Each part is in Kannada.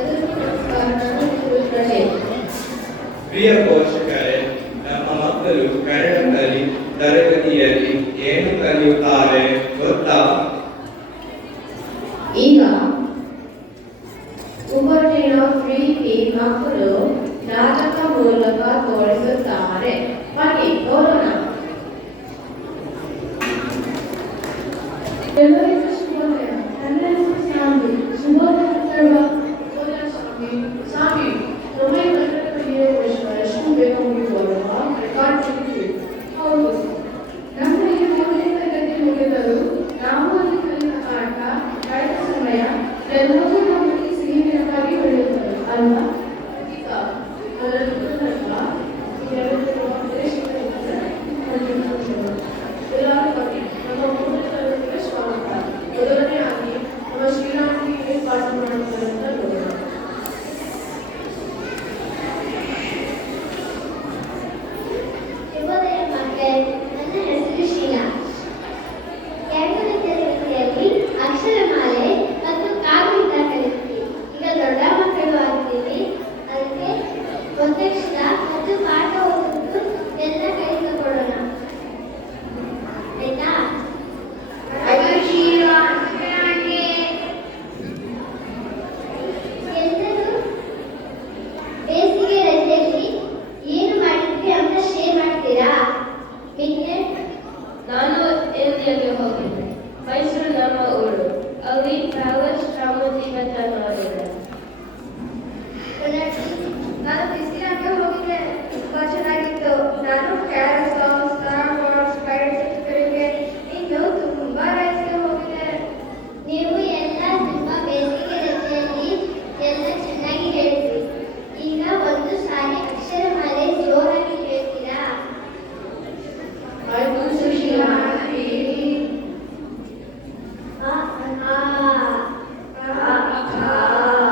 ಎಲ್ಲರಿಗೂ ನಮಸ್ಕಾರ. ನಾನು ಪ್ರಣೇತ್. ಪ್ರಿಯ ಪೋಷಕರೇ, ನಮ್ಮ ಮಕ್ಕಳು ಕನ್ನಡದಲ್ಲಿ ತರಗತಿಯಲ್ಲಿ ಏನು ಕಲಿಯುತ್ತಾರೆ ಗೊತ್ತಾ? ಈಗ ಉಪಟಿನ ಪ್ರೀತಿ ಮಕ್ಕಳು ನಾಟಕ ಮೂಲಕ ತೋರಿಸುತ್ತಾರೆ. ಬನ್ನಿ ನೋಡೋಣ. ಎಲ್ಲರಿಗೂ ಶುಭೋದಯ. ನನ್ನ ಹೆಸರು ಸ್ವಾಮಿ. ಶುಭೋದಯ ಸ್ವಾಮಿ. ಸ್ವಾಮಿ, ನಮಗೆ ಕನ್ನಡದಲ್ಲಿ ಎಷ್ಟು ಬೇಗ ಮುಗಿದಲ್ವಾ? ರೆಕಾರ್ಡ್ ಮಾಡಿದ್ವಿ. ಹೌದು, ನಮ್ಮಲ್ಲಿ 3ನೇ ತರಗತಿ ಮುಗಿದರು. ನಾವು ಅಲ್ಲಿ ಕಲಿತ ಪಾಠ, ಕಳೆದ ಸಮಯ ಎಲ್ಲವೂ ನಮಗೆ ಸಿಹಿ ನೆನಪಾಗಿ ಬೆಳೆಯುತ್ತದೆ ಅಲ್ವಾ? ಈಗ ಅದರಲ್ವಾ ಎಲ್ಲರೂ ಬನ್ನಿ ನಮ್ಮ 3ನೇ ತರಗತಿಗೆ ಸ್ವಾಗತ. ಮೊದಲನೆಯಾಗಿ ನಮ್ಮ ಶ್ರೀರಾಮನಿಗೆ ಏನು ಪಾಠ ಮಾಡುತ್ತಾರೆ ಅಂತ ನೋಡೋಣ. ಶುಭೋದಯ ಮಕ್ಕಳೇ, ನನ್ನ ಹೆಸರು ಶೀಲಾ. 2ನೇ ತರಗತಿಯಲ್ಲಿ ಅಕ್ಷರಮಾಲೆ ಮತ್ತು ಕಾಗುಣಿತ ಕಲಿತೀವಿ. ಈಗ ದೊಡ್ಡ ಮಕ್ಕಳು ಆಗ್ತೀವಿ. ಅದಕ್ಕೆ ಒತ್ತಕ್ಷರ ಮತ್ತು ಪಾಠ ಓದುವುದು ಎಲ್ಲ ಕಲಿತುಕೊಳ್ಳೋಣ. ಆಯ್ತಾ? ಎಲ್ಲರೂ ಬೇಸಿಗೆ ರಜೆಯಲ್ಲಿ ಏನು ಮಾಡಿದ್ರಿ ಅಂತ ಶೇರ್ ಮಾಡ್ತೀರಾ? ವಿಜ್ಞಾನ್, ನಾನು ಎಲ್ಲಿಗೆ ಹೋಗಿದ್ದೆ. ಮೈಸೂರು ನಮ್ಮ ಊರು. ಅಲ್ಲಿ ಟ್ರಾವೆಲ್ಸ್ ರಾಮೋಜಿ ಬೆಟ್ಟ ನೋಡಿದೆ. ನಾನು ಡಿಸ್ನಿಲ್ಯಾಂಡ್ಗೆ ಹೋಗಿದ್ದೆ. ತುಂಬಾ ಚೆನ್ನಾಗಿತ್ತು. ನಾನು ಕ್ಯಾರಸ್ಟಾಲ್, star wars, pirates of the Caribbean, ಇನ್ನು ತುಂಬಾ ರೈಡ್ಸ್ಗೆ ಹೋಗಿದ್ದೆ. ನೀವು ಎಲ್ಲ ನಿಮ್ಮ ಬೇಸಿಗೆ ರಜೆಯಲ್ಲಿ ಎಲ್ಲ ಚೆನ್ನಾಗಿ ಹೇಳಿದ್ರಿ. ಈಗ ಒಂದು ಸಾರಿ ಅಕ್ಷರಮಾಲೆ ಜೋರಾಗಿ ಹೇಳ್ತೀರಾ? ಆಯ್ತು ಸುಶೀಲಾ. ಆ ಆ ಆ ಆ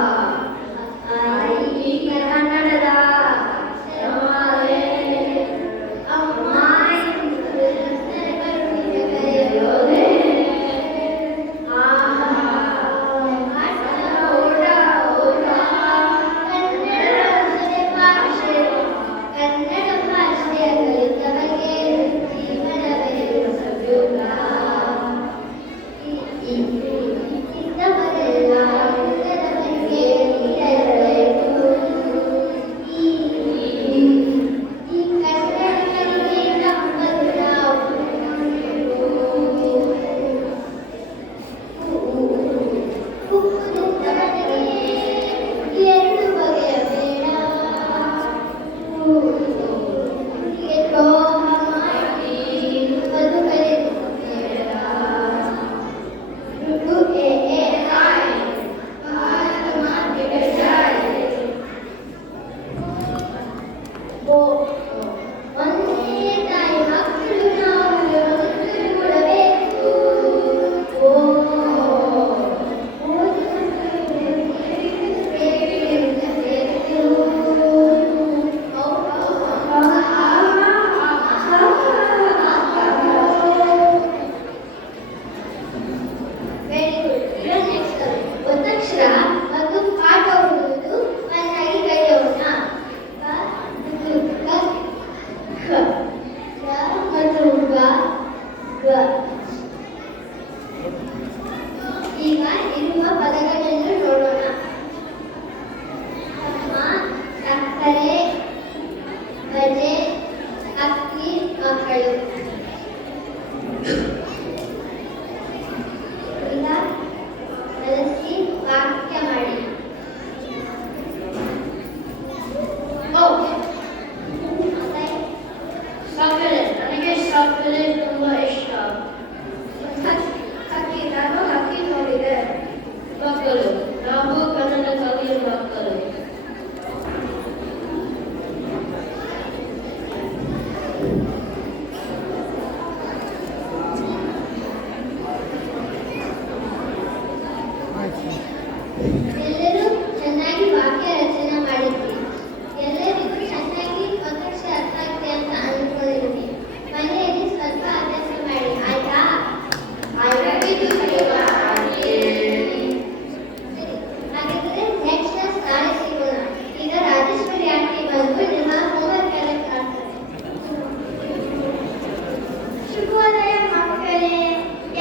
ಮಕ್ಕಳೇ,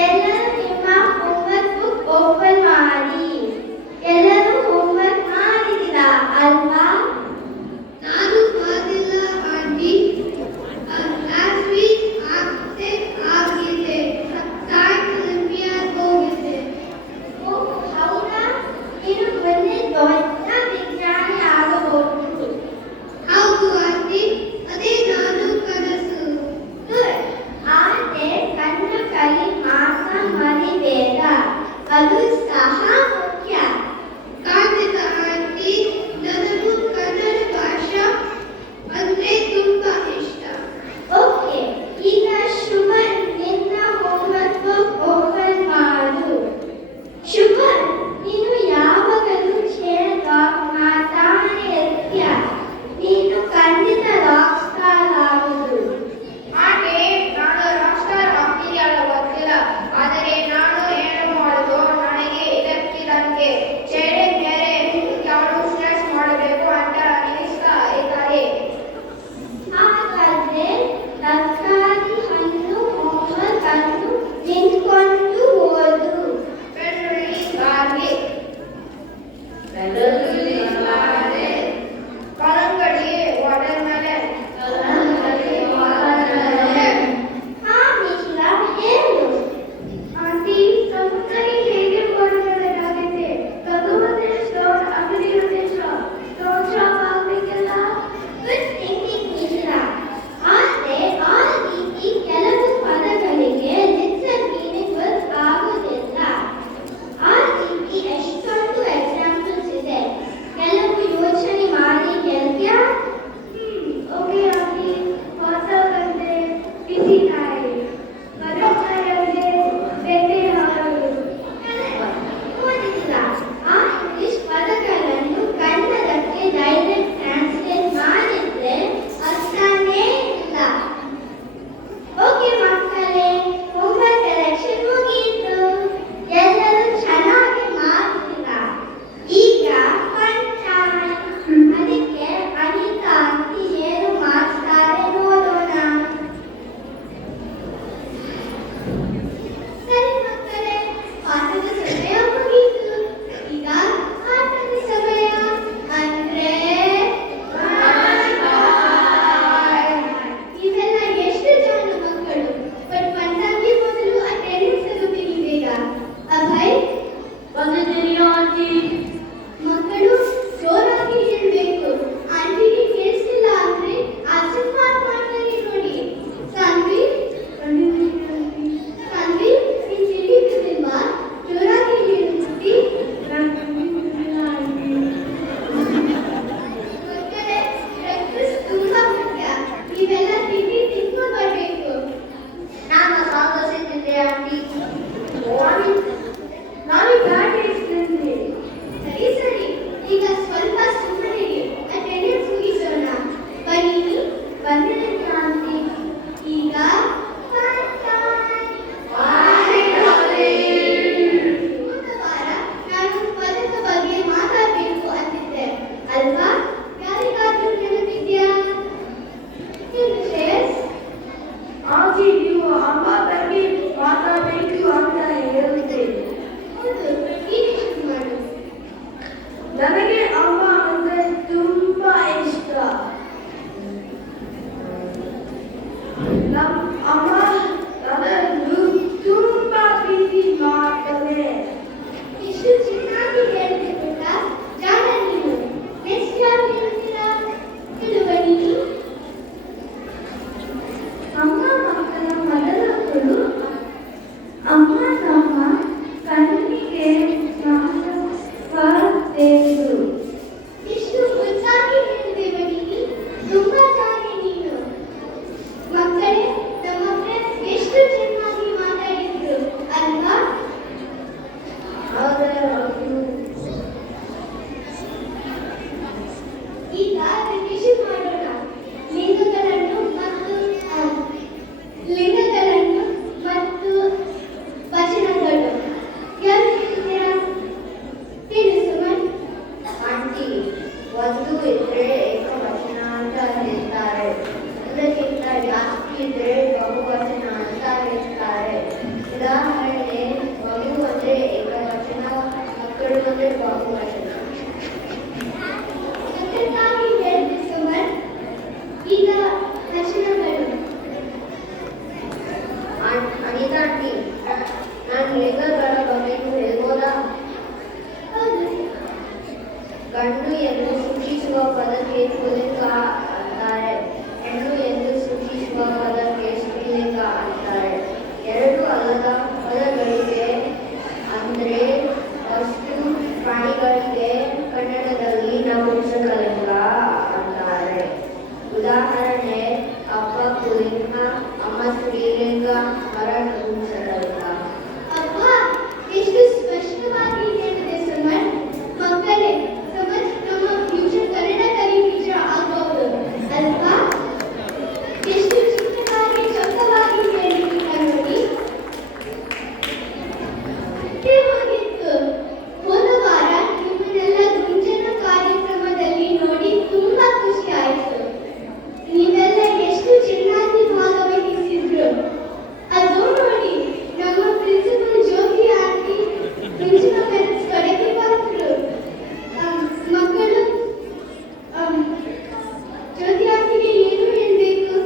ಎಲ್ಲರೂ ನಿಮ್ಮ ಹೋಮ್ವರ್ಕ್ ಬುಕ್ ಓಪನ್ ಮಾಡಿ. ಎಲ್ಲರೂ ಹೋಮ್ವರ್ಕ್ ಮಾಡಿದ್ದೀರಾ ಅಲ್ವಾ? ನಾನು ಮಾಡಿಲ್ಲ ಆಂಟಿ. ಲಾಸ್ಟ್ ವೀಕ್ ಆಬ್ಸೆಂಟ್ ಆಗಿದೆ. ಸಬ್ಜೆಕ್ಟ್ ಒಲಿಂಪಿಯಾಡ್ ಹೋಗಿದೆ. ಓ ಹೌದಾ? ನೀನು ಮುಂದೆ ದೊಡ್ಡ ವಿಜ್ಞಾನಿ ಆಗಬಹುದು. ಹೌದು ಆಂಟಿ, ಅದೇ ನಾನು ಕನಸು. ಗುಡ್. ಆದರೆ ಕಣ್ಣ ಕಲಿ ಮಾತ್ರ ಮರಿಬೇಡ, ಅದು ಸಹ ಮುಖ್ಯ. ಖಂಡಿತ ಆಂಟಿ, ನನಗೂ ಕನ್ನಡ ಭಾಷೆ ಅಂದ್ರೆ ತುಂಬಾ ಇಷ್ಟ. ಓಕೆ, ಈಗ ಶುಭನ್ ನಿನ್ನ ಹೋಮ್ವರ್ಕ್ ಬುಕ್ ಓಪನ್ ಮಾಡು. ಶುಭನ್, ನೀನು ಯಾವಾಗಲೂ ಚೇರ್ ರಾಕ್ ಮಾತಾನೆ ಇರ್ತೀಯ. ನೀನು ಖಂಡಿತ ರಾಕ್ ಸ್ಟಾರ್ ಆಗುದು. ಆಂಟಿ, ನಾನು ರಾಕ್ ಸ್ಟಾರ್ ಆಗ್ತೀನಿ ಅಲ್ಲ ಗೊತ್ತಿಲ್ಲ, ಆದರೆ ನಾನು ಏನು ಮಾಡೋದು ನನಗೆ ಇದಕ್ಕಿದಂಗೆ ಚೇರಿನ ಮೇಲೆ ಯಾರು ಸ್ಟ್ರೆಸ್ ಮಾಡಬೇಕು ಅಂತ ನಿಲ್ಲಿಸ್ತಾ ಇದ್ದಾರೆ. ಹಾಗಾದ್ರೆ ತರಕಾರಿ, ಹಣ್ಣು, ಹೋಮ್ವರ್ಕ್ ಅನ್ನು ನಿಂತ್ಕೊಂಡು ಓದು. ಬೆಳ್ಳುಳ್ಳಿ, ಗಾರ್ಲಿಕ್, ಕಲ್ಲಂಗಡಿ, ವಾಟರ್ಮೆಲನ್, ಹಾ ಮಿಶ್ರಾ, ಹೇಳು. ಆಂಟಿ, ತರಕಾರಿ ಹೇಗೆ ಮಾಡಬೇಕಾಗಿದೆ? ತಗೋಬಂದ್ರೆ ಸ್ಟೋರ್ ಅಂಗಡಿಯಲ್ಲಿ ಸ್ಟೋರ್ ಶಾಪ್ ಆಗಬೇಕಲ್ಲ. Good thinking Mishra. ಆದರೆ ಆ ರೀತಿ ಕೆಲವು ಪದಗಳಿಗೆ ಲಿಟಲ್ ಮೀನಿಂಗ್ ಆಗುವುದಿಲ್ಲ. ಆ ರೀತಿ ಎಷ್ಟೊಂದು ಎಕ್ಸಾಂಪಲ್ಸ್ ಇದೆ. ಕೆಲವು ಯೋಚನೆ ಮಾಡಿ ಹೇಳ್ತೀಯಾ? Okay aunty. ವಾಟರ್ ಅಂದ್ರೆ ಬಿಸಿಕಾಯಿ, ಬದನೆಕಾಯಿ ಅಂದ್ರೆ ಬೆಂಡೆಕಾಳು. ಓದಿಲ್ಲ. ಆ ಇಂಗ್ಲಿಷ್ ಪದಗಳನ್ನು ಕನ್ನಡಕ್ಕೆ ಡೈರೆಕ್ಟ್ ಟ್ರಾನ್ಸ್ಲೇಟ್ ಮಾಡಿದ್ರೆ ಅರ್ಥನೇ ಇಲ್ಲ. ಓಕೆ ಮಕ್ಕಳೇ, ಹೋಮ್ವರ್ಕ್ ಕಲೆಕ್ಷನ್ ಮುಗಿಯಿತು. ಎಲ್ಲರೂ ಚೆನ್ನಾಗಿ ಮಾಡಿದ್ದೀರಾ. ಈಗ ಫನ್ ಟೈಮ್. ಅದಕ್ಕೆ ಅನಿತಾ ಆಂಟಿ ಏನು ಮಾಡ್ತಾರೆ ನೋಡೋಣ. ಸರಿ ಮಕ್ಕಳೇ, ಪಾಠದ ಸಮಯ ಮುಗಿಯಿತು. ಈಗ ಆಟದ ಸಮಯ. ಅಂದ್ರೆ ಇವೆಲ್ಲ ಎಷ್ಟು ಜನ ಮಕ್ಕಳು? ಬಟ್ ಒಂದಾಗಿ ಮೊದಲು ಅಟೆಂಡೆನ್ಸ್ ತಗೋತೀನಿ ಬೇಗ. ಅಭಯ್, ಬಂದಿದ್ದೀರಿ ಆಂಟಿ. ಮಕ್ಕಳು ಜೋರಾಗಿ ಹೇಳ್ಬೇಕು. ಆಂಟಿಗೆ ಕೇಳಿಸಿಲ್ಲ ಅಂದ್ರೆ ಆಚೆ ಮಾಡ್ತಾರೆ ನೋಡಿ. ಸಾನ್ವಿ, ಸಾನ್ವಿ ಆಂಟಿ, ನಾನು ಲಿಂಗಗಳ ಬಗ್ಗೆ ಹೇಳ್ಬೋದಾ? ಗಂಡು ಎಂದು ಸೂಚಿಸುವ ಪದಕ್ಕೆ ಪುಲ್ಲಿಂಗ ಅಂತಾರೆ, ಹೆಣ್ಣು ಎಂದು ಸೂಚಿಸುವ ಪದಕ್ಕೆ ಸ್ತ್ರೀಲಿಂಗ ಅಂತಾರೆ. ಎರಡು ಅಲ್ಲದ ಪದಗಳಿಗೆ ಅಂದರೆ ವಸ್ತು ಪ್ರಾಣಿಗಳಿಗೆ ಕನ್ನಡದಲ್ಲಿ ನಪುಂಸಕಲಿಂಗ ಅಂತಾರೆ. ಉದಾಹರಣೆ, ಅಪ್ಪ ಪುಲ್ಲಿಂಗ, ಅಮ್ಮ ಸ್ತ್ರೀಲಿಂಗ, ಮರ ನಪುಂಸಕಲಿಂಗ. ಅಬ್ಬಾ, ಎಷ್ಟು ಸ್ಪಷ್ಟವಾಗಿ ಹೇಳಿದೆ ಸಮರ್. ಮಕ್ಕಳೇ, ಸಮರ್ ನಮ್ಮ ಫ್ಯೂಚರ್ ಕನ್ನಡ ಕಲಿ ಟೀಚರ್ ಆಗಬಹುದು ಅಲ್ವಾ? ಎಷ್ಟು ಚಿಕ್ಕದಾಗಿ ಚೊಕ್ಕವಾಗಿ ಹೇಳಿದ್ದೀರ ನೋಡಿ. ಹೋಗಿತ್ತು ಹೋದ ವಾರ ನಿಮ್ಮನ್ನೆಲ್ಲ ಗುಂಜನ ಕಾರ್ಯಕ್ರಮದಲ್ಲಿ ನೋಡಿ ತುಂಬಾ ಖುಷಿ ಆಯಿತು. ನೀವೆಲ್ಲ ಎಷ್ಟು ಚೆನ್ನಾಗಿ ಭಾಗವಹಿಸಿದ್ರು. ಅದು ನೋಡಿ, ನಮ್ಮ ಪ್ರಿನ್ಸಿಪಲ್ ಜ್ಯೋತಿ ಆಂಟಿ ಪ್ರಿನ್ಸಿಪಲ್ ಪೇರೆಂಟ್ಸ್ ಕಡೆಗೆ ಬಂದರು. ಮಕ್ಕಳು ಜ್ಯೋತಿ ಆಂಟಿಗೆ ಏನು ಹೇಳಬೇಕು?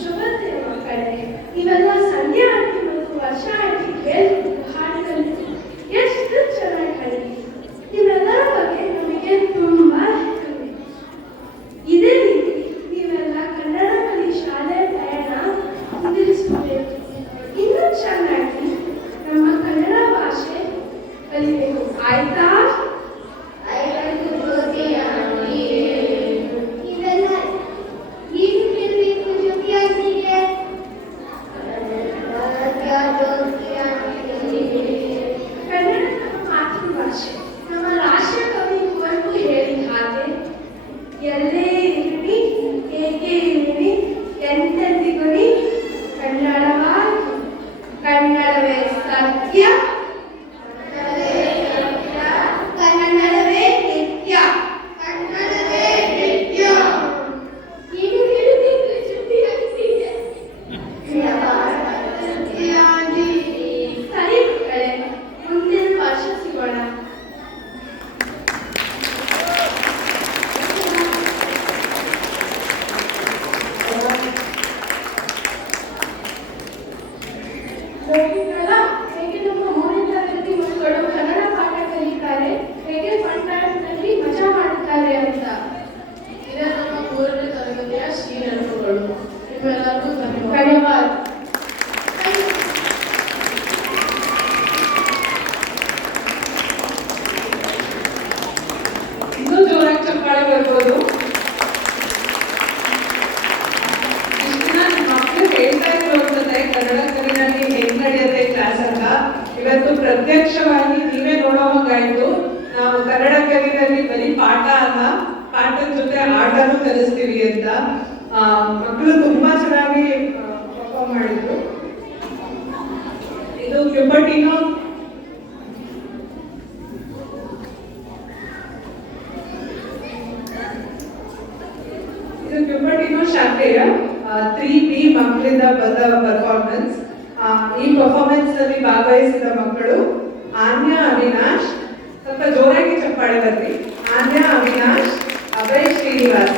ಶುಭೋದಯ ಮಕ್ಕಳೇ, ನೀವೆಲ್ಲ ಸಂಧ್ಯಾ ಆಂಟಿ ಮತ್ತು ವರ್ಷ ಆಂಟಿ ಹೇಳ್ತಿದ್ದು ಹಾಡು ಕಲಿತು ಎಷ್ಟು ಚೆನ್ನಾಗಿ ಹಾಡಿದ್ರಿ. ನೀವೆಲ್ಲರ ಬಗ್ಗೆ ನಮಗೆ ತುಂಬಾ ಹೆಮ್ಮೆ. ಇದೇ ರೀತಿ ನೀವೆಲ್ಲ ಕನ್ನಡ ಕಲಿ ಶಾಲೆ ಪ್ರಯಾಣ ಮುಂದುವರಿಸಬೇಕು. ಇನ್ನೂ ಚೆನ್ನಾಗಿ ನಮ್ಮ ಕನ್ನಡ ಭಾಷೆ ಕಲಿಬೇಕು, ಆಯ್ತಾ? ನೀವೆಲ್ಲ ಏನು ಹೇಳಬೇಕು ಜ್ಯೋತಿ ಆಂಟಿಗೆ? ಕನ್ನಡ ನಮ್ಮ ಮಾತೃಭಾಷೆ. ನಮ್ಮ ರಾಷ್ಟ್ರ ಕವಿ ಕುವೆಂಪು ಹೇಳಿದ ಹಾಗೆ, ಎಲ್ಲೇ ಇರುವಿ, ಹೇಗೆ ಇರುವಿ, ಎಂತೆಂದಿಗುನಿ ಕನ್ನಡವಾಗಿ. ಕನ್ನಡವೇ ಸತ್ಯ, ಕನ್ನಡವೇ ನಿತ್ಯ. ಕನ್ನಡವೇ ನಿತ್ಯ. ಏನು ಹೇಳಬೇಕು ಜ್ಯೋತಿ ಆಂಟಿಗೆ? ಜ್ಯೋತಿ ಆಂಟಿ. ಸರಿ ಮಕ್ಕಳೇ, ಮುಂದಿನ ವರ್ಷ ಸಿಗೋಣ. ನೋಡಿದ್ರಲ್ಲ, ಹೇಗೆ ನಮ್ಮ 3ನೇ ತರಗತಿ ಮಕ್ಕಳು ಕನ್ನಡ ಪಾಠ ಕಲಿತಾರೆ, ಹೇಗೆ ಫಂಟಾಸ್ನಲ್ಲಿ ಮಜಾ ಮಾಡುತ್ತಾರೆ ಅಂತ. ಇದೇ ನಮ್ಮ 3ನೇ ತರಗತಿಯ ಶ್ರೀ ನೆನಪುಗಳು. ನಿಮ್ಮೆಲ್ಲರಿಗೂ ಧನ್ಯವಾದ. ಧನ್ಯವಾದ. ಇನ್ನೂ ಜೋರಾಗಿ ಚಪ್ಪಾಳೆ ಬರ್ಬೋದು. ಇಷ್ಟು ದಿನ ನಿಮ್ಮ ಮಕ್ಕಳು ಹೇಳ್ತಾ ಇದ್ರು ಅನ್ಸುತ್ತೆ ಕನ್ನಡ ಕಲಿನಲ್ಲಿ ಹೆಂಗ್ ನಡೆಯುತ್ತೆ ಕ್ಲಾಸ್ ಅಂತ. ಇವತ್ತು ಪ್ರತ್ಯಕ್ಷವಾಗಿ ನೀವೇ ನೋಡೋ ಹಾಗಾಯ್ತು. ನಾವು ಕನ್ನಡ ಕಲಿನಲ್ಲಿ ಬರೀ ಪಾಠ ಅಲ್ಲ, ಪಾಠದ ಜೊತೆ ಆಟನೂ ಕಲಿಸ್ತೀವಿ ಅಂತ. ಮಕ್ಕಳು ತುಂಬಾ ಚೆನ್ನಾಗಿ ಪರ್ಫಾರ್ಮ್ ಮಾಡಿದ್ರು. ಇದು ಕ್ಯೂಪರ್ಟಿನೋ ಶಾಖೆಯ 3B ಮಕ್ಕಳಿಂದ ಬಂದ ಪರ್ಫಾರ್ಮೆನ್ಸ್. ಈ ಪರ್ಫಾರ್ಮೆನ್ಸ್ ನಲ್ಲಿ ಭಾಗವಹಿಸಿದ ಮಕ್ಕಳು ಆನ್ಯಾ ಅವಿನಾಶ್, ಸ್ವಲ್ಪ ಜೋರಾಗಿ ಚಪ್ಪಾಳೆ ಬರ್ರಿ. ಆನ್ಯಾ ಅವಿನಾಶ್, ಅಭಯ್ ಶ್ರೀನಿವಾಸ,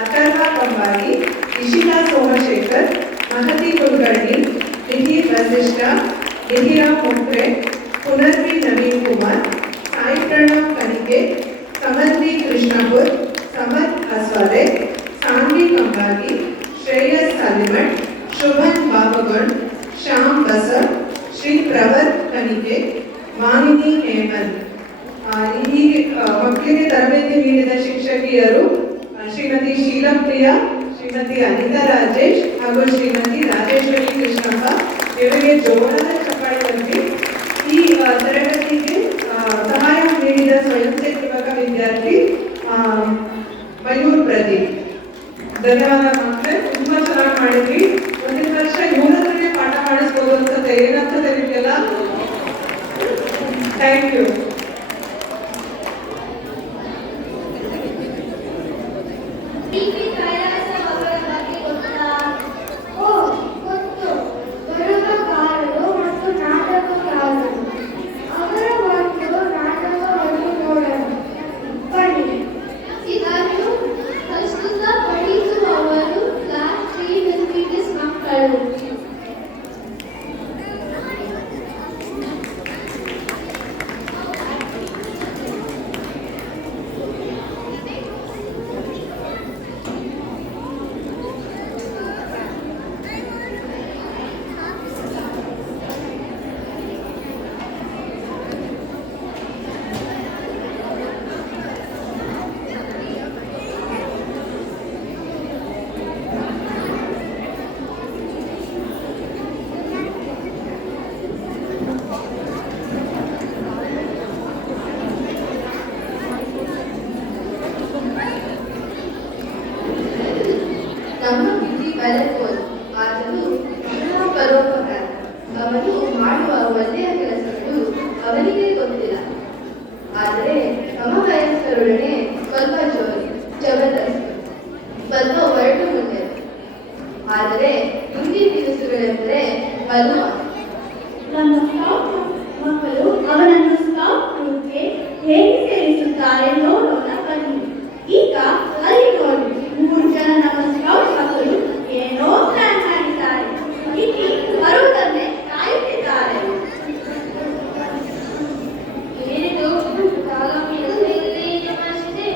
ಅಥರ್ವ ಕಂಬಾಗಿ, ಇಶಿತಾ ಸೋಮಶೇಖರ್, ಮಹತಿ ಕುಲಕರ್ಣಿ, ನಿಧಿ ವಸಿಷ್ಠ, ನಿಧಿರಾ ಮುಕ್ರೆ, ಪುನರ್ವಿ ನವೀನ್ ಕುಮಾರ್, ಸಾಯಿ ಪ್ರಣವ್ ಕನಿಕೆ, ಸಮನ್ವಿ ಕೃಷ್ಣಪುರ್, ಸಮರ್ಥ್ ಹಸ್ವಾಲೆ, ಸಾನ್ವಿ ಕಂಬಾಗಿ, ಶ್ರೇಯಸ್ ಸಾಲಿಮಠ್, ಶುಭನ್ ಬಾಬಗೌಡ್, ಶ್ಯಾಮ್ ಬಸವ್, ಶ್ರೀ ಪ್ರವರ್ ಕನಿಕೆ, ವಾಣಿನಿ ಹೇಮಂತ್. ಈ ಮಕ್ಕಳಿಗೆ ತರಬೇತಿ ನೀಡಿದ ಶಿಕ್ಷಕಿಯರು ಶ್ರೀಮತಿ ಶೀಲಪ್ರಿಯಾ, ಶ್ರೀಮತಿ ಅನಿತಾ ರಾಜೇಶ್ ಹಾಗೂ ಶ್ರೀಮತಿ ರಾಜೇಶ್ವರಿ ಕೃಷ್ಣಪ್ಪ. ಇವರಿಗೆ ಜೋರಾದ ಚಪ್ಪಾಳೆ ಬಂದಿ. ಈ ತರಗತಿಗೆ ಸಹಾಯ ನೀಡಿದ ಸ್ವಯಂ ಸೇವಕ ವಿದ್ಯಾರ್ಥಿ ಮಯೂರ್ ಪ್ರದೀಪ್. ಧನ್ಯವಾದ ಮಕ್ಕಳೇ, ತುಂಬಾ ಚೆನ್ನಾಗಿ ಮಾಡಿದ್ವಿ. ಮುಂದಿನ ವರ್ಷ ಇವರನ್ನೇ ಪಾಠ ಮಾಡಿಸ್ಬೋದು ಅನ್ಸುತ್ತೆ. ಏನನ್ಸುತ್ತೆ ನಿಮಗೆಲ್ಲ? Thank you. ಟಿವಿ ಕೈಲಾಸ ಅವರ ಬಗ್ಗೆ ಗೊತ್ತಾ? ಓ, ಗೊತ್ತು. ಬರಹಗಾರರು ಮತ್ತು ನಾಟಕಕಾರರು. ಅವರ ಒಂದು ನಾಟಕವನ್ನು ನೋಡೋಣ ಬನ್ನಿ. ಇವರು ಸಂಸ್ಕೃತ ಪಠಿಸುವವರು ನಮ್ಮ ಬಿಸಿ ಬಲಕೋಲ್ ಆತನು ಪರೋಪಕಾರ. ಅವನು ಮಾಡುವ ಒಳ್ಳೆಯ ಕೆಲಸಗಳು ಅವನಿಗೆ ಗೊತ್ತಿಲ್ಲ. ಆದರೆ ಸಮವಯಸ್ಕರೊಡನೆ ಸ್ವಲ್ಪ ಜಬರ್ದಸ್ತ್, ಸ್ವಲ್ಪ ಒರಟು ಮುಂದೆ. ಆದರೆ ಹಿಂದಿ ದಿವಸಗಳೆಂದರೆ ಬಲುವ. ನಮ್ಮ ಸ್ಕೌಟ್ ಮಕ್ಕಳು ಅವನನ್ನು ಸ್ಕೌಟ್ ಗ್ರೂಪ್ಗೆ ಹೇಗೆ ಸೇರಿಸುತ್ತಾರೆ ನೋಡೋಣ ಬನ್ನಿ. ಈಗ ಅಲ್ಲಿ ನೋಡಿ, 3 ಜನ ನಮ್ಮ ಸ್ಕೌಟ್ ಮಕ್ಕಳು ಏನೋ ಪ್ಲಾನ್ ಮಾಡಿದ್ದಾರೆ. ಇಲ್ಲಿ ಬರುವುದನ್ನೇ ಕಾಯುತ್ತಿದ್ದಾರೆ. ಏನಿದು ತಾಲಮಿ ಎಲ್ಲೇ ಜಮಾಯಿಸಿದೆ?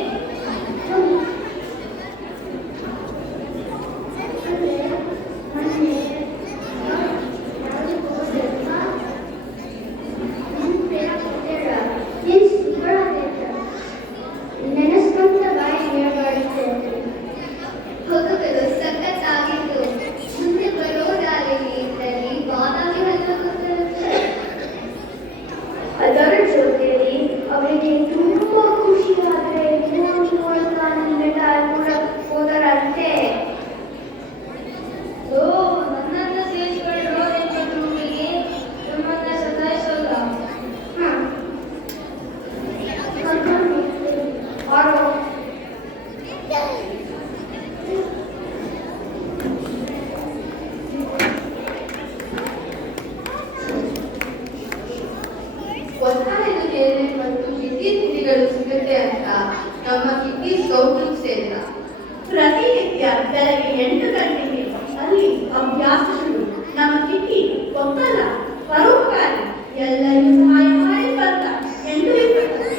ನೆನೆಸ್ಕೊಂಡ ಬಾಯಿ ಮೇಲ್ಬಾಡಿದೆ. ಹೋಗಲು ಸಖತ್ತಾಗಿತ್ತು. ಮುಂದೆ ಬರೋ ದಾರಿಯಲ್ಲಿ ಬಾದಾಮಿ ಹಣ್ಣಾಗುತ್ತಿರುತ್ತೆ. ಅದರ ಜೊತೆಯಲ್ಲಿ ಅವರಿಗೆ ತುಂಬಾ ಖುಷಿಯಾದರೆ ಕೂಡ ಹೋದರಂತೆ. ಓ, ನನ್ನನ್ನು ಸೇರಿಸಿಕೊಳ್ಳೋ ನಿಮ್ಮ ಗ್ರೂಪಿಗೆ ನಮ್ಮನ್ನ ಸತಾಯಿಸೋಲ್ಲ. ಒತ್ತಾಯದ ಮೇಲೆ ಮತ್ತು ಸಿಹಿ ತಿಂಡಿಗಳು ಸಿಗುತ್ತೆ ಅಂತ ನಮ್ಮ ಕಿಟ್ಟಿ ಸ್ಕೌಟ್ ಸೇರಿದ. ಪ್ರತಿನಿತ್ಯ ಬೆಳಗ್ಗೆ 8 ಗಂಟೆಗೆ ಅಲ್ಲಿ ಅಭ್ಯಾಸ ಶುರು. ನಮ್ಮ ಕಿಟ್ಟಿ ಗೊತ್ತಲ್ಲ, ಪರೋಪಕಾರಿ, ಎಲ್ಲರಿಗೂ ಸಹಾಯ ಮಾಡಿ ಬಂದ ಎಂದು ಹೇಳ್ತಾರೆ.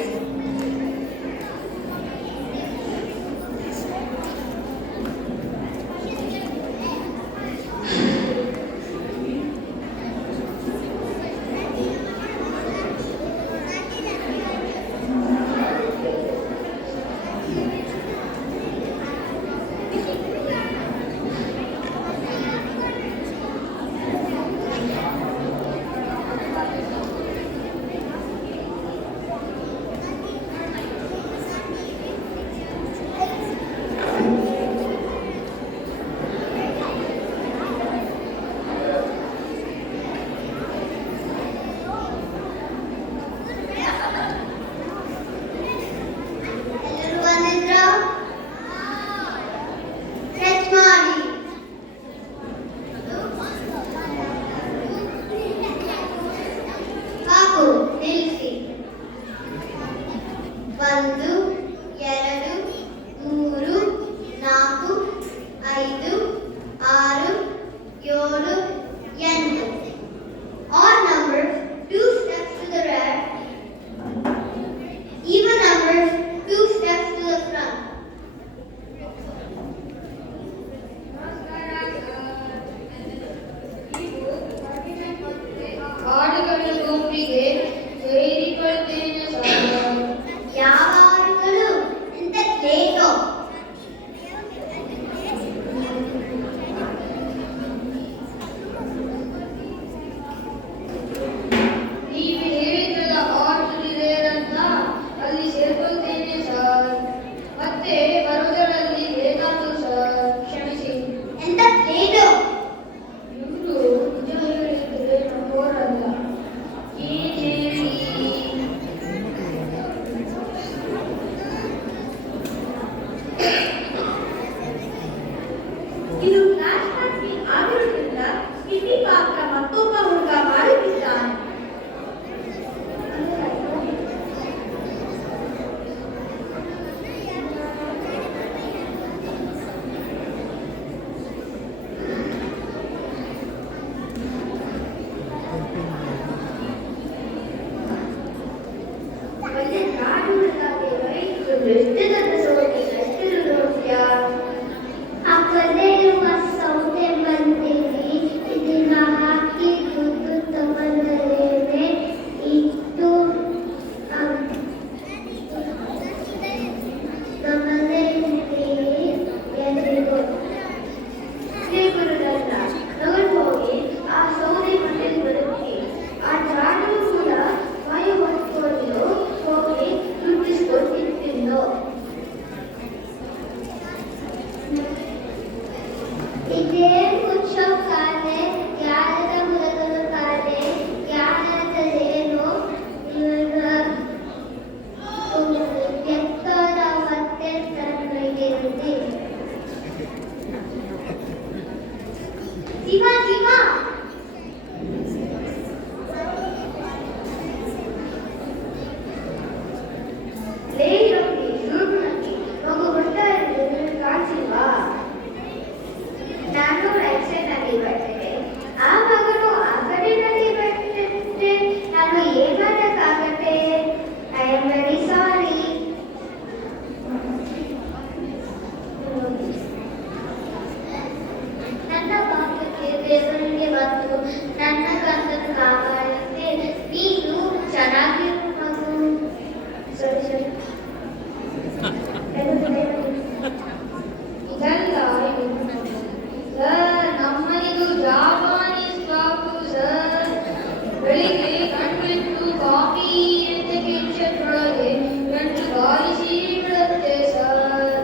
ಎಲ್ಲರೂ ಬಂದಿದ್ರಾ? ಸ್ಟ್ರೆಚ್ ಮಾಡಿ. ಸಾಕು, ನಿಲ್ಲಿಸಿ. 1 2 3 4 5 6 7 8. Odd numbers 2 steps to the right. Even numbers 2 steps to the front. ಹಾಡುಗಳ ಗುಂಪಿಗೆ ಸೇರಿಕೊಳ್ತೇನೆ ಸರ್. ಯಾವ ಹಾಡುಗಳು? ಎಂತ ಲೇಟೋ? ನೀವು ಹೇಳಿದ್ರಲ್ಲ ಆರ್ಡರ್ ಅಂತ, ಅಲ್ಲಿ ಸೇರ್ಕೊಳ್ತೇನೆ ಸರ್. ಮತ್ತೆ ಬರೋದರಲ್ಲಿ ಬೇಕಾದ್ರು ಸರ್, ಕ್ಷಮಿಸಿ. ಎಂತ ಲೇಟೋ? ಇವರು ನಿಜ ಹೇಳಿದ್ರೆ ನಮ್ಮೋರಲ್ಲ. ಏನ್ ಹೇಳಿ? ಇದು ಫ್ಲಾಶ್ ಬ್ಯಾಕ್ ಆಗಿರುವುದರಿಂದ ಕಿಟ್ಟಿ ಪಾತ್ರ ಮತ್ತೊಬ್ಬ ಹುಡುಗ ಮಾಡುತ್ತಿದ್ದಾನೆ. ಒಳ್ಳೆ ಗಾಡಿ ಹುಡುಗಾಗೆ ವಯಸ್ಸು ಎಷ್ಟು ದೊಡ್ಡ ಸೋಟಿ ಎಷ್ಟು ನೋಡ್ತೀಯ? ಆ ಕಲೆ ಇರುವ ಸೌದೆ ಬಂದಿರಿ ಇದನ್ನ ಹಾಕಿ ಇದೇನ್ ಉತ್ಸವ ಕಾಣೆ ಜ್ಞಾನದ ಮೂಲಗಳು ಕಾಣೆ ಜ್ಞಾನದಲ್ಲೇನು ಎತ್ತರ ಮತ್ತೆ ತರಬೇತಿ ಶಿವ ಶಿವ ನಾನು ರೈಟ್ ಸೈಡ್ ನಲ್ಲಿ ಬರ್ತೇನೆ ಆ ಮಗನು ಆ ಕಡೆ ನಲ್ಲಿ ಬರ್ತಿದ್ರೆ ನಾನು ಏನ್ ಮಾಡಕ್ಕಾಗತ್ತೆ ಐ ಆಮ್ ವೆರಿ ಸಾರಿ ನನ್ನ ಭಾಗ್ಯಕ್ಕೆ ದೇವರಿಗೆ ಮತ್ತು ನನ್ನ ಗಂಧದ ಕಾಪಾಡುತ್ತೆ ನೀನು ಚೆನ್ನಾಗಿರು ಮಗು ಸರಿ ಸರಿ ಇದಲ್ಲ ಸರ್ ನಮ್ಮನಿದು ಜಾಪಾನೀಸ್ ಕಾಫು ಸರ್ ಬೆಳಿಗ್ಗೆ ಕಣ್ಬಿಟ್ಟು ಕಾಫಿ ಅಂತ ಕಿಂಚದೊಳಗೆ ಗಂಟು ಗಾಳಿ ಸೀಬಿಡುತ್ತೆ ಸರ್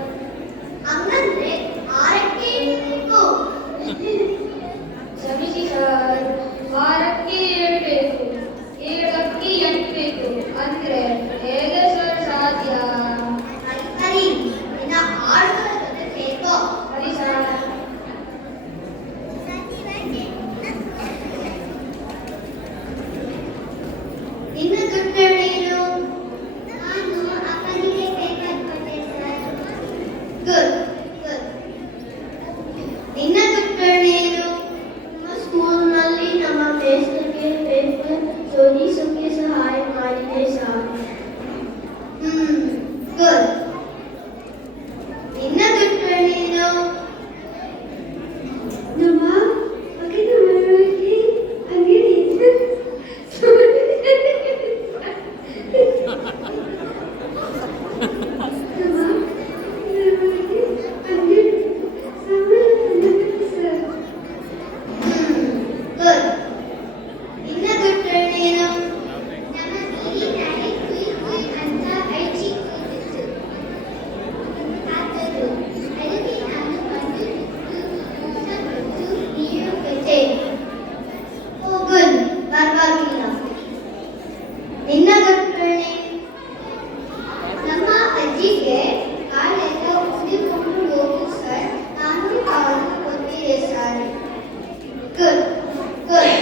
ಹಂಗಂದ್ರೆ ಆರಕ್ಕೆ ಇರಬೇಕು ಕ್ಷಮಿಸಿ ಸರ್ ಆರಕ್ಕೆ ಇರಬೇಕು 7ಕ್ಕೆ ಎಟ್ಟಬೇಕು ಅಂದ್ರೆ ಹೇಗೆ ಸರ್ ಸಾಧ್ಯ ಸರಿ ಇನ್ನ 6 ಜೊತೆ ಬೇಕು ಸರಿ ಸರ್ ನಿನ್ನ ದುಡ್ಡೇನು ನಾನು ಅಪ್ಪನಿಗೆ ಪೇಪರ್ ಕೊಟ್ಟೆ ಸರ್ ಗುಡ್ ಗುಡ್ ನಿನ್ನ ದುಡ್ಡೇನು ನಮ್ಮ ಸ್ಕೂಲ್ನಲ್ಲಿ ನಮ್ಮ ಮೇಸ್ಟರ್ಗೆ ಪೇಪರ್ ಜೋಡಿಸೋಕೆ ಸಹಾಯ ಮಾಡಿದೆ ಸರ್ ಗುಡ್ ನಿನ್ನ ದುಡ್ಡೇನು ನಮ್ಮ ಮಗನ ಮನೆಯಲ್ಲಿ ಅಂಗಡಿ ಇತ್ತು ನಿನ್ನ ಗಟ್ಟಣೆ ನಮ್ಮ ಅಜ್ಜಿಗೆ ಕಾಲೆಲ್ಲ ಉದಿಕೊಂಡು ಹೋಗು ಸರ್ ನಾನು ಕಾಲು ಕೊಟ್ಟಿದೆ ಸರ್ ಗುಡ್ ಗುಡ್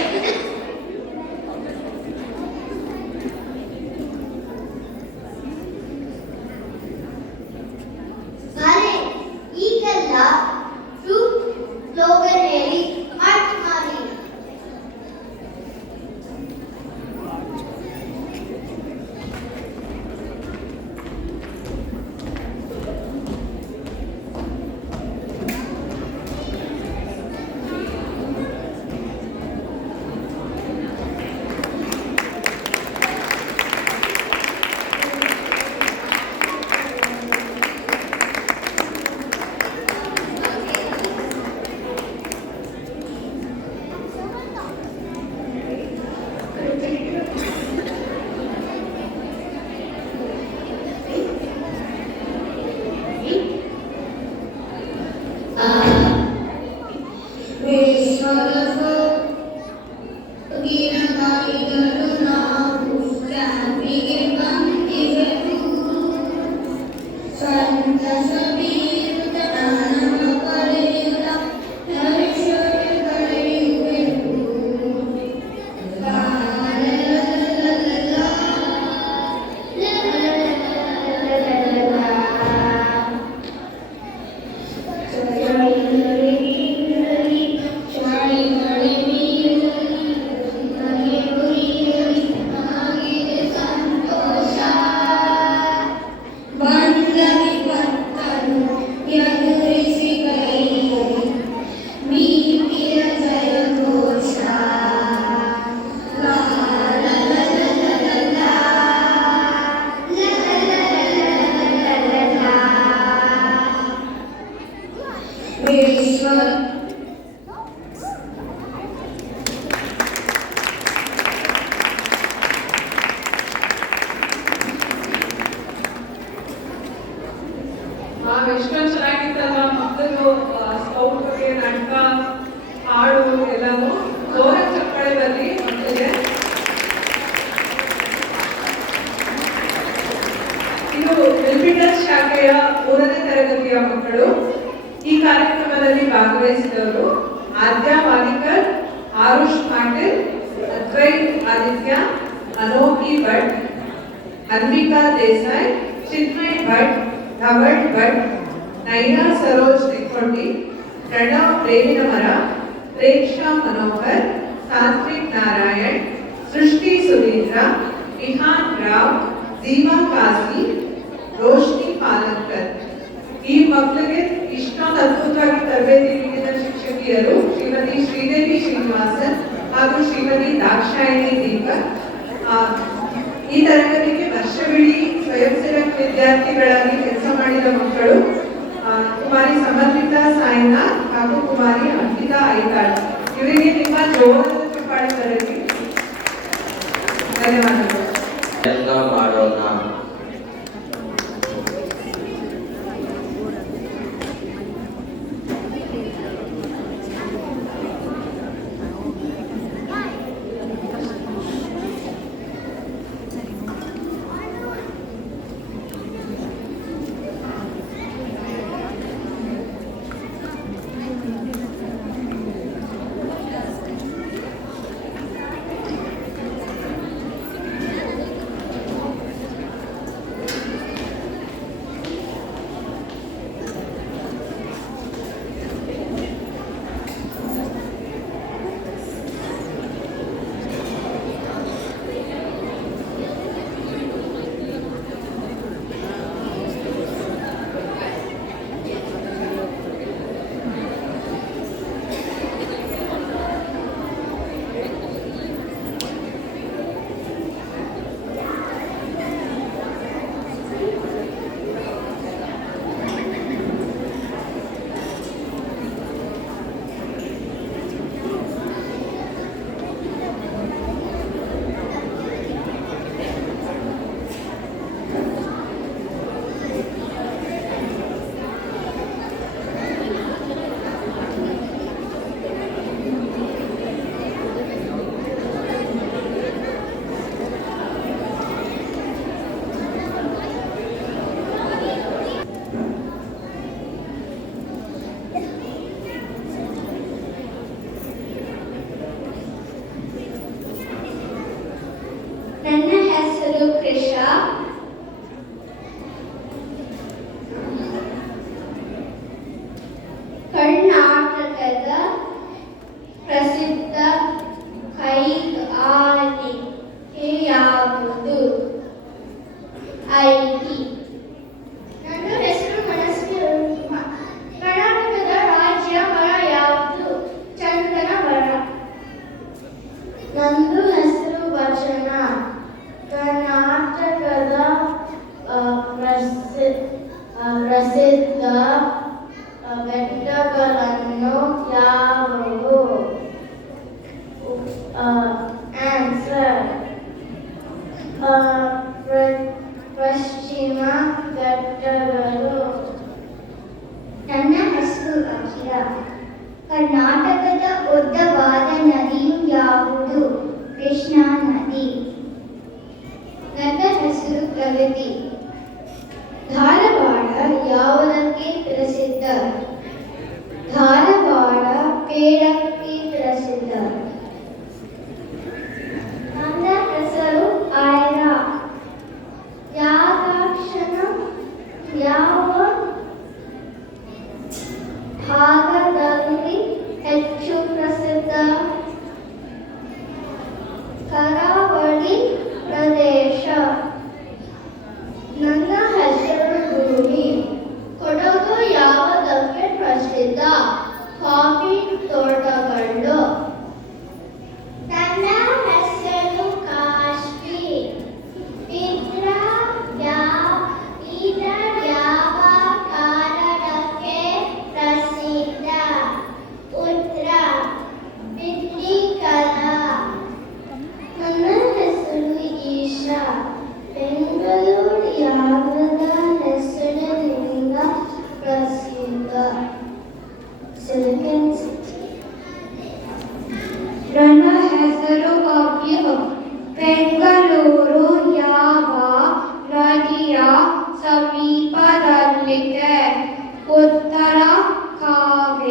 ಬಾರೆ ಈಗೆಲ್ಲ ಟ್ರೂತ್ ಸ್ಲೋಗನ್ ಹೇಳಿ ಮಾರ್ಚ್ ಮಾಡಿ ಎಷ್ಟೊಂದು ಚೆನ್ನಾಗಿತ್ತಲ್ಲ ಮಕ್ಕಳು ಸ್ಕೌಟ್ ಬಗ್ಗೆ ನಾಟಕ ಕಾರ್ಯಕ್ರಮದಲ್ಲಿ ಭಾಗವಹಿಸಿದವರು ಆದ್ಯಾ ವಾಲಿಕರ್, ಆರುಷ್ ಪಾಟೀಲ್, ಅದ್ವೈತ್ ಆದಿತ್ಯ, ಅನೋಖಿ ಭಟ್, ಅನ್ವಿಕಾ ದೇಸಾಯಿ, ಚಿನ್ಮಯ್ ಭಟ್, ಧವಳ್ ಭಟ್, ನೈನಾ ಸರೋಜ್ ನಿಕ್ಕೋಟಿ, ಪ್ರಣವ್ ಬೇವಿನಮರ, ಪ್ರೇಕ್ಷಾ ಮನೋಹರ್, ಸಾತ್ವಿಕ್ ನಾರಾಯಣ್, ಸೃಷ್ಟಿ ಸುರೇಂದ್ರ, ವಿಹಾನ್ ರಾವ್, ಜೀವಾ ಕಾಸಿ, ರೋಶ್ನಿ ಪಾಲಂಕರ್. ಈ ಮಕ್ಕಳಿಗೆ ಇಷ್ಟೊಂದು ಅದ್ಭುತವಾಗಿ ತರಬೇತಿ ನೀಡಿದ ಶಿಕ್ಷಕಿಯರು ಶ್ರೀಮತಿ ಶ್ರೀದೇವಿ ಶ್ರೀನಿವಾಸನ್ ಹಾಗೂ ಶ್ರೀಮತಿ ದಾಕ್ಷಾಯಿಣಿ ದೀಪಕ್. ಈ ತರಗತಿಗೆ ವರ್ಷವಿಡೀ ಸ್ವಯಂ ಸೇವಕ ವಿದ್ಯಾರ್ಥಿಗಳಾಗಿ ಕೆಲಸ ಮಾಡಿದ ಮಕ್ಕಳು ಕುಮಾರಿ ಸಮರ್ಪಿತಾ ಸಾಯಿನಾಥ್ ಹಾಗೂ ಕುಮಾರಿ ಅಂಕಿತಾ ಐತಾಳ್. ಇವರಿಗೆ ನಿಮ್ಮ ಜೋರದ ಚಪ್ಪಾಳೆ ಬರಲಿ. ಧನ್ಯವಾದಗಳು. ಮಾಡೋಣ. ನನ್ನ ಹೆಸರು ಕೃಷಾ. ಕರ್ನಾಟಕದ ಪ್ರಸಿದ್ಧ ಕೈಗಾರಿಕೆ ಯಾವುದು? ಐಟಿ. ನನ್ನ ಹೆಸರು ಮನಸ್ವಿ. ಕರ್ನಾಟಕದ ರಾಜ್ಯ ಮರ ಯಾವುದು? ಚಂದನ ಮರ. ನಂದು ಹೆಸರು ವಚನ. ಕರ್ನಾಟಕದ ಪ್ರಸಿದ್ಧ ಬೆಟ್ಟಗಳನ್ನು ಯಾವುವು? ಆನ್ಸರ್ ಪಶ್ಚಿಮ ಘಟ್ಟಗಳು. ನನ್ನ ಹೆಸರು ಅಖಿಲ. ಕರ್ನಾಟಕದ ಉದ್ದವಾದ ನದಿಯು ಯಾವುದು? ಕೃಷ್ಣಾ ನದಿ. ನನ್ನ ಹೆಸರು ಪ್ರಗತಿ. ಧಾರವಾಡ ಯಾವುದಕ್ಕೆ ಪ್ರಸಿದ್ಧ? ಧಾರವಾಡ ಪೇಡಕ್ಕೆ ಪ್ರಸಿದ್ಧ. ನನ್ನ ಹೆಸರು ಆಯ್ರಾ. ಯಾಗಾಕ್ಷನ ಯಾವ ಭಾಗದಲ್ಲಿ ಹೆಚ್ಚು ಪ್ರಸಿದ್ಧ? ಕರಾವಳಿ ಪ್ರದೇಶ. ನನ್ನ ಹೆಸರು ಭೂಮಿ. ಕೊಡಗು ಯಾವುದಕ್ಕೆ ಪ್ರಸಿದ್ಧ?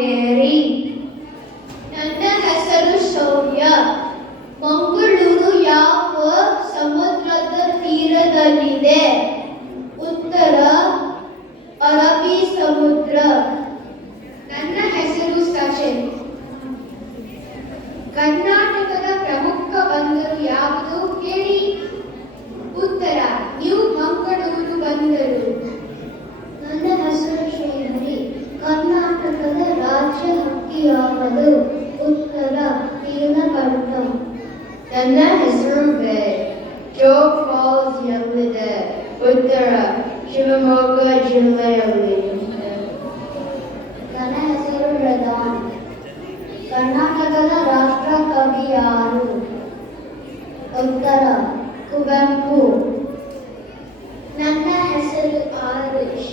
ಕಾವೇರಿ. ನನ್ನ ಹೆಸರು ಸೌಮ್ಯ. ಮಂಗಳೂರು ಯಾವ ಸಮುದ್ರದ ತೀರದಲ್ಲಿದೆ? ಉತ್ತರ ಅರಬ್ಬಿ ಸಮುದ್ರ. ನನ್ನ ಹೆಸರು ಸಚಿನ್. ಕರ್ನಾಟಕದ ಪ್ರಮುಖ ಬಂದರು ಯಾವುದು ಹೇಳಿ? ಉತ್ತರ ನ್ಯೂ ಮಂಗಳೂರು ಬಂದರು. ನನ್ನ ಹೆಸರು ಶ್ರೀಹರಿ. ಕರ್ನಾಟಕದ ರಾಜ್ಯ ಹಕ್ಕಿ ಯಾವುದು? ಉತ್ತರ ನೀಲಕಂಠ. ನನ್ನ ಹೆಸರು ಜೋಗ್ ಫಾಲ್ಸ್ ಎಲ್ಲಿದೆ? ಉತ್ತರ ಶಿವಮೊಗ್ಗ ಜಿಲ್ಲೆಯಲ್ಲಿ. ನನ್ನ ಹೆಸರು ಪ್ರಧಾನ್. ಕರ್ನಾಟಕದ ರಾಷ್ಟ್ರ ಕವಿ ಯಾರು? ಉತ್ತರ ಕುವೆಂಪು. ನನ್ನ ಹೆಸರು ಆರುಷ್.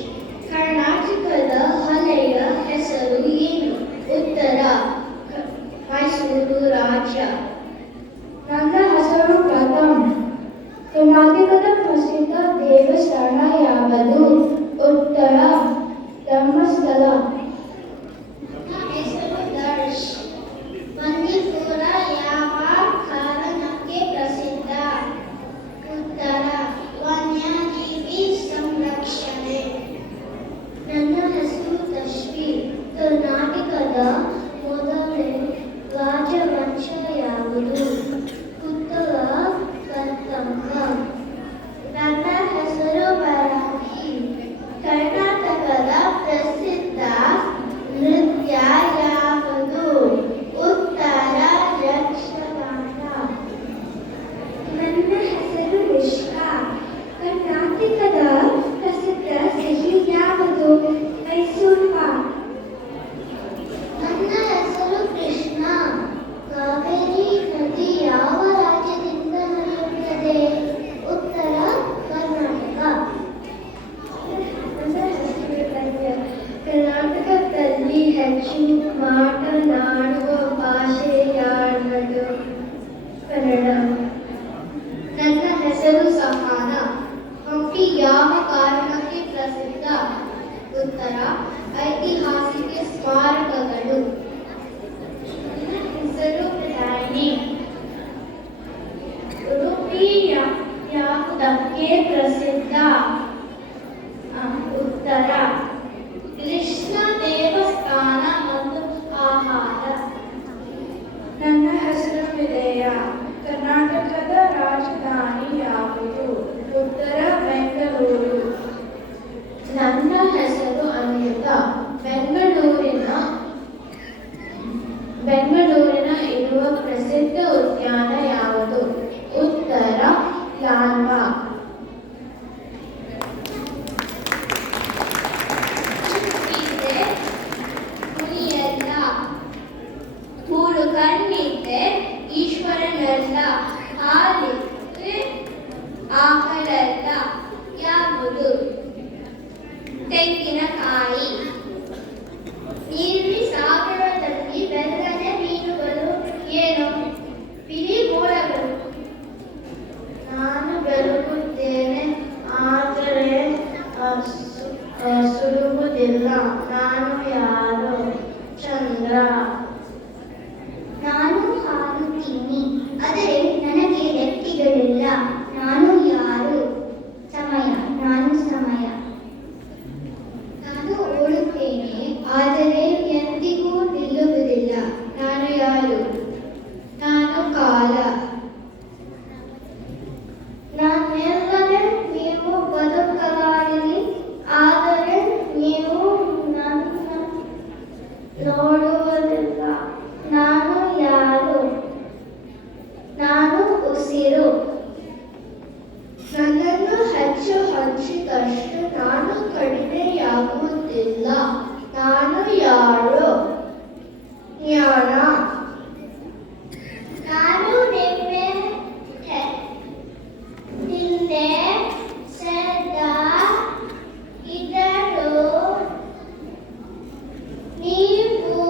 ಕರ್ನಾಟಕದ ಹಳೆಯ ಹೆಸರು ಏನು? ಉತ್ತರ ಮೈಸೂರು ರಾಜ್ಯ. ನನ್ನ ಹೆಸರು ಪ್ರಥಮ್. ಕರ್ನಾಟಕದ ಪ್ರಸಿದ್ಧ ದೇವಸ್ಥಾನ ಯಾವುದು? ಉತ್ತರ ಧರ್ಮಸ್ಥಳ. ನನ್ನ ಹೆಸರು ದರ್ಶ್. ಬಂಡೀಪುರ ಯಾವ ಕಾರಣಕ್ಕೆ ಪ್ರಸಿದ್ಧ? ಉತ್ತರ ವನ್ಯಜೀವಿ ಸಂರಕ್ಷಣೆ. ನನ್ನ ಹೆಸರು ತಶ್ವಿ. ಕರ್ನಾಟಕದ ಮೊದಲನೇ ರಾಜವಂಶ ಯಾವುದು? ಉತ್ತರ ಕದಂಬ. ನನ್ನ ಹೆಸರು ವರಾಹಿ. ಕರ್ನಾಟಕದ ಪ್ರಸಿದ್ಧ ನೃತ್ಯ ಯಾವುದು? ಉತ್ತರ ಯಕ್ಷಗಾನ. ನನ್ನ ಹೆಸರು ವಿಶ್ವಾ. ಕರ್ನಾಟಕದ ಪ್ರಸಿದ್ಧ ಸಿಹಿ ಯಾವುದು? ಮೈಸೂರು ಪಾಕ್. ನನ್ನ ಹೆಸರು ಕೃಷ್ಣ. ಕಾವೇರಿ ನದಿ ಯಾವ ರಾಜ್ಯದಿಂದ ಹರಿಯುತ್ತದೆ? ಉತ್ತರ ಕರ್ನಾಟಕ. ನನ್ನ ಹೆಸರು ಕನ್ಯ. ಕರ್ನಾಟಕದಲ್ಲಿ ಹೆಚ್ಚು ಮಾತನಾಡುವ ಭಾಷೆ ಯಾವುದು? ಕನ್ನಡ. ನನ್ನ ಹೆಸರು ಸಹಾನ. ಹಂಪಿ ಯಾವ ಕಾರಣಕ್ಕೆ ಪ್ರಸಿದ್ಧ? ಉತ್ತರ ಐತಿಹಾಸಿಕ ಸ್ಮಾರಕಗಳು. ನನ್ನ ಹೆಸರು ಪ್ರಧಾನಿ. ಉಡುಪಿ ಯಾವುದಕ್ಕೆ ಪ್ರಸಿದ್ಧ? ಉತ್ತರ ಕೃಷ್ಣ ದೇವಸ್ಥಾನ ಮತ್ತು ಆಹಾರ. ನನ್ನ ಹೆಸರು ವಿಜಯ. ಕರ್ನಾಟಕದ ರಾಜಧಾನಿ ಯಾವುದು? ಉತ್ತರ ಬೆಂಗಳೂರು. ನನ್ನ ಹೆಸರು ಅನಿತ. ಬೆಂಗಳೂರಿನ ಇರುವ ಪ್ರಸಿದ್ಧ ಉದ್ಯಾನ ಯಾವುದು? ಉತ್ತರ ಲಾಲ್ಬಾಗ್. ಮುನಿಯಲ್ಲ, ಮೂರು ಕಣ್ಣಿದ್ದೆ ಈಶ್ವರನಲ್ಲ, ಹಾಲಿದ್ರೆ ಆಕಳಲ್ಲ ಯಾವುದು? ತೆಂಗಿನಕಾಯಿ. ನೀಲಿ ಸಾಗರದಲ್ಲಿ ಬೆಲ್ಲದ ಮೀನುಗಳು ಏನು? ಬಿಳಿ ಮೋಡಗಳು. ನಾನು ಬೆಳಗುತ್ತೇನೆ ಆದರೆ ಸುಡುವುದಿಲ್ಲ. ನಾನು ಯಾರು? ಚಂದ್ರ. ನಾನು ಹಾರುತ್ತೀನಿ ಆದರೆ ನನಗೆ ರೆಕ್ಕೆಗಳಿಲ್ಲ. ನಾನು ಯಾರು? ಸಮಯ. ನಾನು ಸಮಯ. ನಾನು ಓಡುತ್ತೇನೆ ಆದರೆ ಎಂದಿಗೂ ನಿಲ್ಲುವುದಿಲ್ಲ. ನಾನು ಯಾರು? ನಾನು ಕಾಲ. ನಾನೆಲ್ಲದೆ ನೀವು ಬದುಕಲಾರಿರಿ ಆದರೆ ನೀವು ನನ್ನ ನೋಡುವುದಿಲ್ಲ. ನಾನು ಯಾರು? ನಾನು ಉಸಿರು. ನನ್ನನ್ನು ಹೆಚ್ಚು ಹಂಚಿದಷ್ಟು ನಾನು ಕಡಿಮೆಯಾಗುವುದಿಲ್ಲ. ನಾನು ಯಾರು? ಜ್ಞಾನ. ನಾನು ನಿನ್ನೆ ಸೆದ ಇದ್ದರು ನೀವು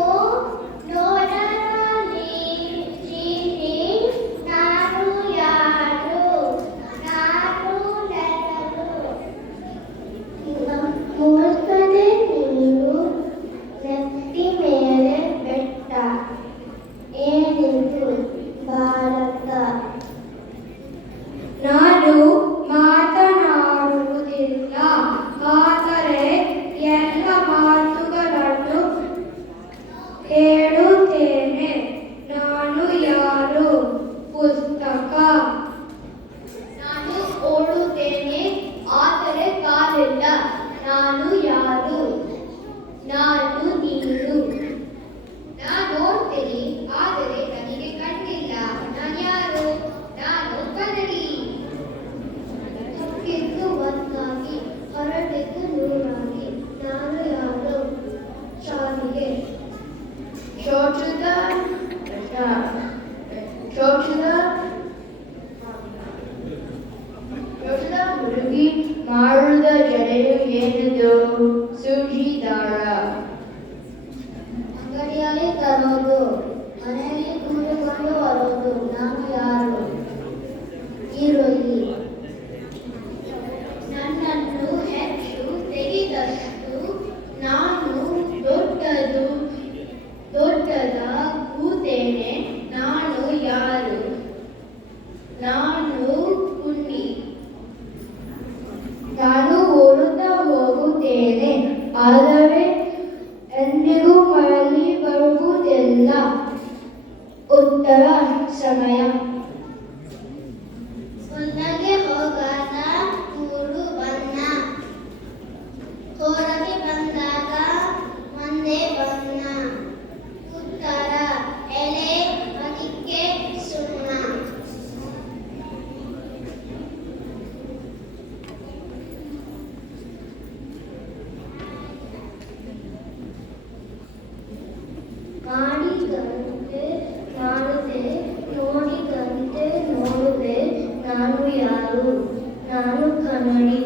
ಹೇಳುತ್ತೇನೆ ನಾನು ಯಾರು ಪುಸ್ತಕ. ನಾನು ಓಡುತ್ತೇನೆ ಆದರೆ ಕಾಲಿಲ್ಲ. ನಾನು ಯಾರು? ನಾನು ನೀರು. ನಾನು ನೋಡ್ತೀನಿ ಆದರೆ ನನಗೆ ಕಣ್ಣಿಲ್ಲ. ನಾನು ಯಾರು? ನಾನು ಕನ್ನಡಿ. ತಕ್ಕಿದ್ದು ಒಂದಾಗಿ ಹೊರಟಿದ್ದು ನೂರಾಗಿ ನಾನು ಯಾರು? ಶಾಲೆಗೆ. ಶೋಷದ ಹುಡುಗಿ ಮಾಡುದ ಜಡೆಯು ಏನಿದು? ಸೂಜಿ ದಾರ. ಅಂಗಡಿಯಲ್ಲಿ ತರೋದು ಮನೆಯಲ್ಲಿ ಕೂಡಿಕೊಂಡು ಬರೋದು ನಾನು ಯಾರು? ಈರುಳ್ಳಿ. ನನ್ನನ್ನು ಹೆಚ್ಚು ತೆಗೆದಷ್ಟು ನಾನು ದೊಡ್ಡದ ಕೂತೇನೆ. ನಾನು ಯಾರು? ನಾನು ಕುಂಡಿ. ನಾನು ಓಡುತ್ತಾ ಹೋಗುತ್ತೇನೆ ಆದರೆ ಎಂದಿಗೂ ಮರಳಿ ಬರುವುದಿಲ್ಲ. ಉತ್ತರ ಸಮಯ. ಹೊಲಕ್ಕೆ ಹೋಗಾಗ ಮೂರು ಬಣ್ಣ, ಹೊರಗೆ ಬಂದಾಗ ಒಂದೇ ಬಣ್ಣ. ಉತ್ತರ ಎಲೆ, ಅದಕ್ಕೆ ಸುಣ್ಣ. ಮಾಡಿದಂತೆ ಮಾಡಿದೆ ನೋಡಿದಂತೆ ನೋಡಿದೆ ನಾನು ಯಾರು? ನಾನು ಕನ್ನಡಿ.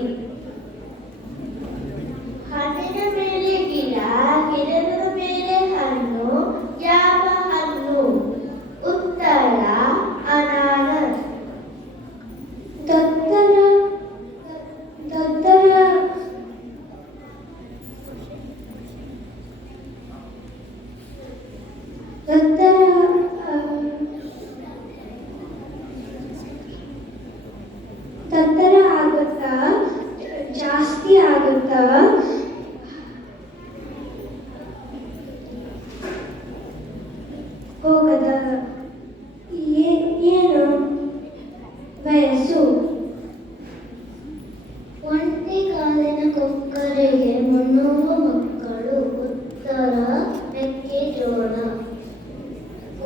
ಹಣ್ಣಿನ ಮೇಲೆ ಗಿಡ, ಗಿಡದ ಮೇಲೆ ಹಣ್ಣು. ಯಾವ ಹಣ್ಣು? ಉತ್ತರ ಅನಾನಸ್. ದೊಡ್ಡರ ಆಗುತ್ತಾ ಜಾಸ್ತಿ ಆಗುತ್ತಾ? ಹೋಗದ ಏನು ವಯಸ್ಸು? ಒಂಟಿ ಕಾಲಿನ ಕೊಕ್ಕರೆಗೆ 300 ಮಕ್ಕಳು. ಉತ್ತರ ಮೆಕ್ಕೆಜೋಳ.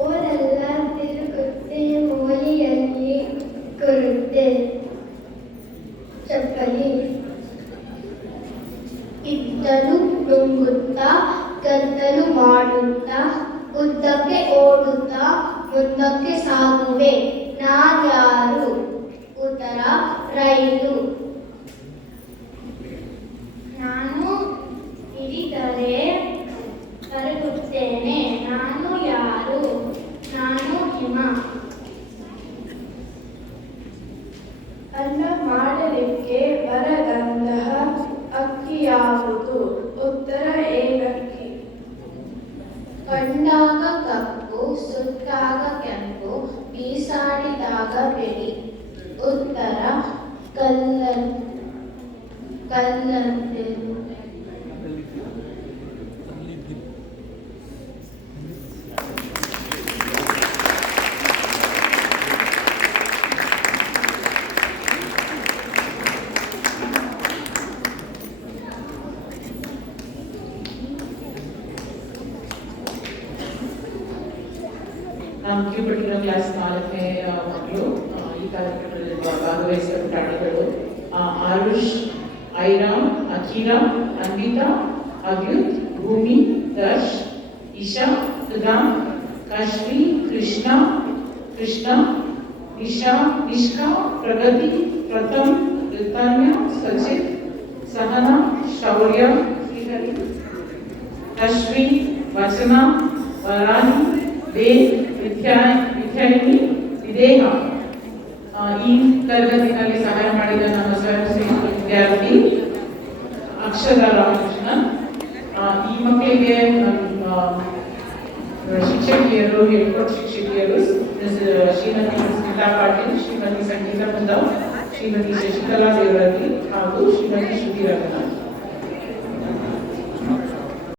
ಓರೆಲ್ಲ ತಿರುಗುತ್ತೆ ಮೂಲೆಯಲ್ಲಿ ಕೊರುತ್ತೆ. ಚಪ್ಪಲಿ. ಇದ್ದಲು ನುಂಗುತ್ತಾ ಗದ್ದಲು ಮಾಡುತ್ತಾ ಉದ್ದಕ್ಕೆ ಓಡುತ್ತಾ ಮುಂದಕ್ಕೆ ಸಾಗುವೆ. ನಾನ್ಯಾರು? ಉತ್ತರ ರೈಲು. ನಾನು ಹಿಡಿದರೆ ಕರಗುತ್ತೇನೆ. ನಾನು ಯಾರು? ನಾನು ಹಿಮ. ಅನ್ನ ಮಾಡಲಿಕ್ಕೆ ಬರದಂತಹ ಅಕ್ಕಿ ಯಾವುದು? ಉತ್ತರ ಏಲಕ್ಕಿ. ಕಂಡಾಗ ಕಪ್ಪು, ಸುಟ್ಟಾಗ ಕೆಂಪು, ಬೀಸಾಡಿದಾಗ ಬಿಳಿ. ಉತ್ತರ ಕಲ್ಲಂತೆ. ನಮ್ಮ ಕಿರುಪಟ್ಟಿನ ಕ್ಲಾಸ್ 4ನೇ ಮಕ್ಕಳು ಈ ಕಾರ್ಯಕ್ರಮದಲ್ಲಿ ಭಾಗವಹಿಸಿದ ಪ್ರಾಣಿಗಳು ಆರುಷ್, ಐರಾಮ್, ಅಕೀರಾ, ಅನ್ವಿತಾ, ಅದ್ಯುತ್, ಭೂಮಿ, ದರ್ಶ್, ಇಶಾ, ಸುಧಾಮ್, ಕಾಶ್ಮಿ, ಕೃಷ್ಣ, ನಿಶಾ, ನಿಷ್ಕಾ, ಪ್ರಗತಿ, ಪ್ರಥಮ್, ರಿತಾನ್ಯ, ಸಚಿತ್, ಸಹನಾ, ಶೌರ್ಯ, ಶ್ರೀಹರಿ, ಅಶ್ವಿನ್, ವಚನಾ, ವರಾನಿ, ವೇದ್, ವಿದ್ಯಾಯಿನಿ, ವಿದೇಹ. ಈ ತರಗತಿನಲ್ಲಿ ಸಹಾಯ ಮಾಡಿದ ನಮ್ಮ ಸ್ವಯಂ ಸೇವಕ ವಿದ್ಯಾರ್ಥಿ ಅಕ್ಷರ ರಾಮಕೃಷ್ಣನ್. ಈ ಮಕ್ಕಳಿಗೆ ಶಿಕ್ಷಕಿಯರು, ಹೇಳ್ಕೊಟ್ಟು ಶಿಕ್ಷಕಿಯರು ಶ್ರೀಮತಿ ಸ್ಮಿತಾ ಪಾಟೀಲ್, ಶ್ರೀಮತಿ ಸಂಗೀತ ಕುಂದಾವ್, ಶ್ರೀಮತಿ ಶಶಿಕಲಾ ದೇವರತಿ ಹಾಗೂ ಶ್ರೀಮತಿ ಶ್ರುತಿ ರಂಗನಾಥ್.